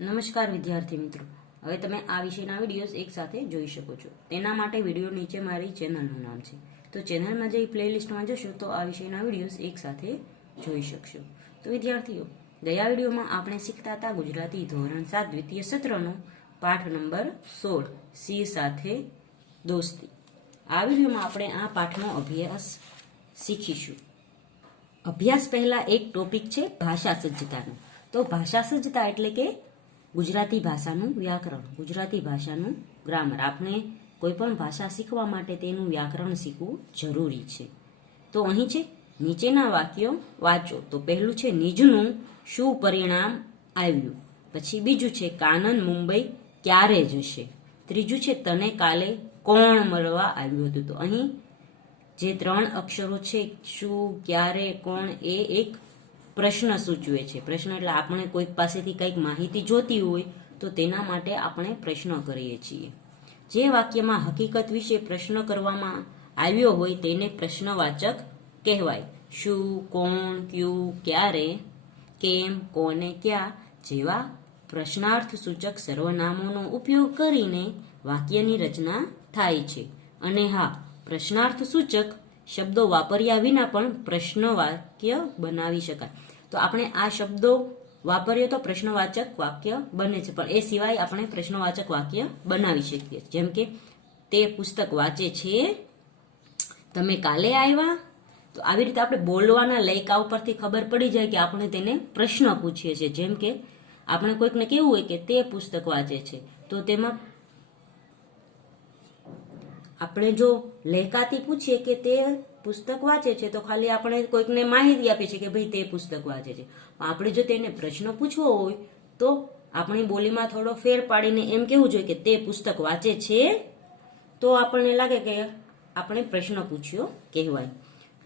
નમસ્કાર વિદ્યાર્થી મિત્રો. હવે તમે આ વિષયના વિડીયોઝ એક સાથે જોઈ શકો છો. તેના માટે વીડિયો નીચે મારી ચેનલનું નામ છે. તો ચેનલમાં જઈ પ્લેલિસ્ટમાં જશો, તો આ વિષયના વિડીયોઝ એક સાથે જોઈ શકશો. તો વિદ્યાર્થીઓ, ગયા વિડીયોમાં આપણે શીખતા હતા ગુજરાતી ધોરણ સાત, દ્વિતીય સત્રનો પાઠ નંબર સોળ, સી સાથે દોસ્તી. આ વિડીયોમાં આપણે આ પાઠનો અભ્યાસ શીખીશું. અભ્યાસ પહેલાં એક ટોપિક છે ભાષા સજ્જતાનો. તો ભાષા સજ્જતા એટલે કે ગુજરાતી ભાષાનું વ્યાકરણ, ગુજરાતી ભાષાનું ગ્રામર આપણે કોઈ પણ ભાષા શીખવા માટે તેનું વ્યાકરણ શીખવું જરૂરી છે. તો અહીં છે, નીચેના વાક્યો વાંચો. તો પહેલું છે, નિજનું શું પરિણામ આવ્યું? પછી બીજું છે, કાનન મુંબઈ ક્યારે જશે? ત્રીજું છે, તને કાલે કોણ મળવા આવ્યું હતું? તો અહીં જે ત્રણ અક્ષરો છે, શું, ક્યારે, કોણ, એ એક પ્રશ્ન સૂચવે છે. પ્રશ્ન એટલે આપણે કોઈક પાસેથી કંઈક માહિતી જોતી હોય તો તેના માટે આપણે પ્રશ્ન કરીએ છીએ. જે વાક્યમાં હકીકત વિશે પ્રશ્ન કરવામાં આવ્યો હોય તેને પ્રશ્નવાચક કહેવાય. શું, કોણ, ક્યું, ક્યારે, કેમ, કોને, ક્યાં જેવા પ્રશ્નાર્થ સૂચક સર્વનામોનો ઉપયોગ કરીને વાક્યની રચના થાય છે. અને હા, પ્રશ્નાર્થ સૂચક શબ્દો વાપર્યા વિના પણ પ્રશ્ન વાક્ય બનાવી શકાય. તો આપણે આ શબ્દો વાપરીએ તો પ્રશ્નવાચક વાક્ય બને છે. પણ એ સિવાય આપણે પ્રશ્નવાચક વાક્ય બનાવી શકીએ જેમ કે, તે પુસ્તક વાંચે છે, તમે કાલે આવ્યા? તો આવી રીતે આપણે બોલવાના લયકા ઉપરથી ખબર પડી જાય કે આપણે તેને પ્રશ્ન પૂછીએ છીએ. જેમ કે, આપણે કોઈકને કેવું હોય કે, તે પુસ્તક વાંચે છે. તો તેમાં આપણે જો લહેકાથી પૂછીએ કે તે પુસ્તક વાંચે છે, તો ખાલી આપણે કોઈકને માહિતી આપીએ છીએ કે ભાઈ તે પુસ્તક વાંચે છે. પણ આપણે જો તેને પ્રશ્ન પૂછવો હોય, તો આપણી બોલીમાં થોડો ફેર પાડીને એમ કહેવું જોઈએ કે તે પુસ્તક વાંચે છે? તો આપણને લાગે કે આપણે પ્રશ્ન પૂછ્યો કહેવાય.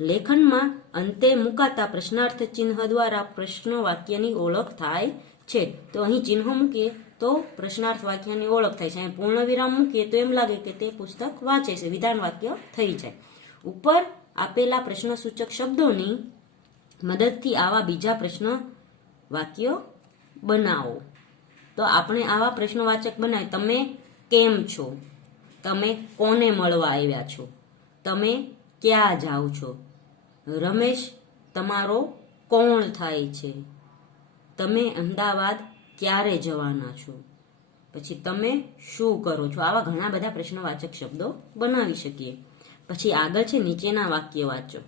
લેખનમાં અંતે મુકાતા પ્રશ્નાર્થ ચિહ્ન દ્વારા પ્રશ્ન વાક્યની ઓળખ થાય છે. તો અહીં ચિહ્નો મૂકીએ તો પ્રશ્નાર્થ વાક્યની ઓળખ થાય છે. અહીં પૂર્ણ વિરામ મૂકીએ તો એમ લાગે કે તે પુસ્તક વાંચે છે. વિધાન વાક્ય થઈ જાય. ઉપર આપેલા પ્રશ્ન સૂચક શબ્દોની મદદથી આવા બીજા પ્રશ્ન વાક્યો બનાવો. તો આપણે આવા પ્રશ્નવાચક બનાવી. તમે કેમ છો? તમે કોને મળવા આવ્યા છો? તમે ક્યાં જાઓ છો? રમેશ, તમારો કોણ થાય છે? તમે અમદાવાદ ક્યારે જવાના છો? પછી તમે શું કરો છો? આવા ઘણા બધા પ્રશ્નવાચક શબ્દો બનાવી શકીએ. પછી આગળ છે નીચેના વાક્ય વાંચો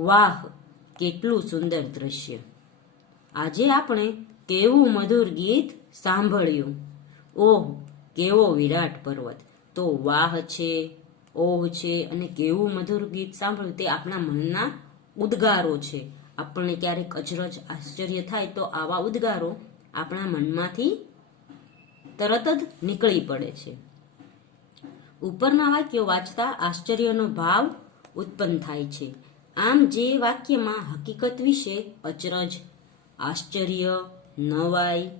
વાહ, કેટલું સુંદર દ્રશ્ય. આજે આપણે કેવું મધુર ગીત સાંભળ્યું. ઓહ, કેવો વિરાટ પર્વત. તો વાહ છે, ઓહ છે અને કેવું મધુર ગીત સાંભળ્યું તે આપણા મનના ઉદ્ગારો છે. આપણને ક્યારેક અચરજ આશ્ચર્ય થાય તો આવા ઉદ્ગારો આપણા મનમાંથી તરત જ નીકળી પડે છે. ઉપરના વાક્યો વાંચતા આશ્ચર્યનો ભાવ ઉત્પન્ન થાય છે. આમ જે વાક્યમાં હકીકત વિશે અચરજ, આશ્ચર્ય, નવાઈ,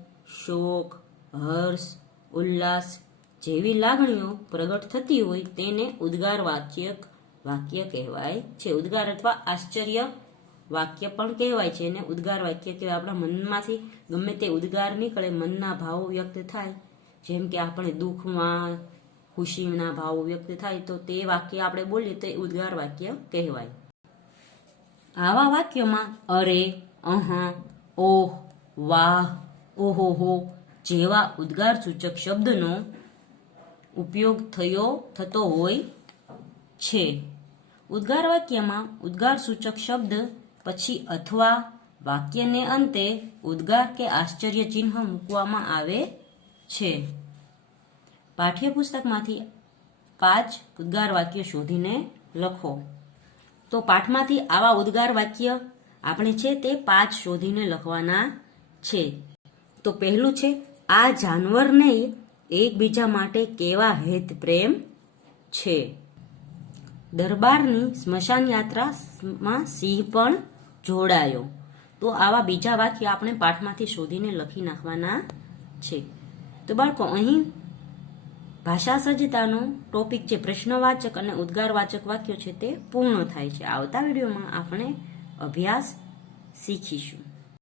શોક, હર્ષ, ઉલ્લાસ જેવી લાગણીઓ પ્રગટ થતી હોય તેને ઉદ્ગાર વાક્ય વાક્ય કહેવાય છે. ઉદ્ગાર અથવા આશ્ચર્ય વાક્ય પણ કહેવાય છે એને ઉદ્ગાર વાક્ય કહેવાય. આપણા મનમાંથી ગમે તે ઉદ્ગાર નીકળે, મનના ભાવો વ્યક્ત થાય. જેમ કે આપણે દુઃખમાં, ખુશીના ભાવો વ્યક્ત થાય, તો તે વાક્ય આપણે બોલીએ તો એ ઉદ્ગાર વાક્ય કહેવાય. આવા વાક્યોમાં અરે, અહ, ઓહ, વાહ ઓહોહો જેવા ઉદ્ગાર સૂચક શબ્દનો ઉપયોગ થયો, થતો હોય છે. ઉદ્ગાર વાક્યમાં ઉદ્ગાર સૂચક શબ્દ પછી અથવા વાક્યને અંતે ઉદ્ગાર કે આશ્ચર્ય ચિહ્ન મૂકવામાં આવે છે. પાઠ્યપુસ્તકમાંથી પાંચ ઉદ્ગાર વાક્ય શોધીને લખો. તો પાઠમાંથી આવા ઉદ્ગાર વાક્ય આપણે છે તે પાંચ શોધીને લખવાના છે. તો પહેલું છે, આ જાનવરને એકબીજા માટે કેવા હેત પ્રેમ છે? દરબારની સ્મશાન યાત્રામાં સિંહ પણ જોડાયો. તો આવા બીજા વાક્ય આપણે પાઠમાંથી શોધીને લખી નાખવાના છે. તો બાળકો, અહીં ભાષા સજ્જતાનો ટોપિક જે પ્રશ્નવાચક અને ઉદ્ગારવાચક વાક્યો છે તે પૂર્ણ થાય છે. આવતા વિડીયોમાં આપણે અભ્યાસ શીખીશું.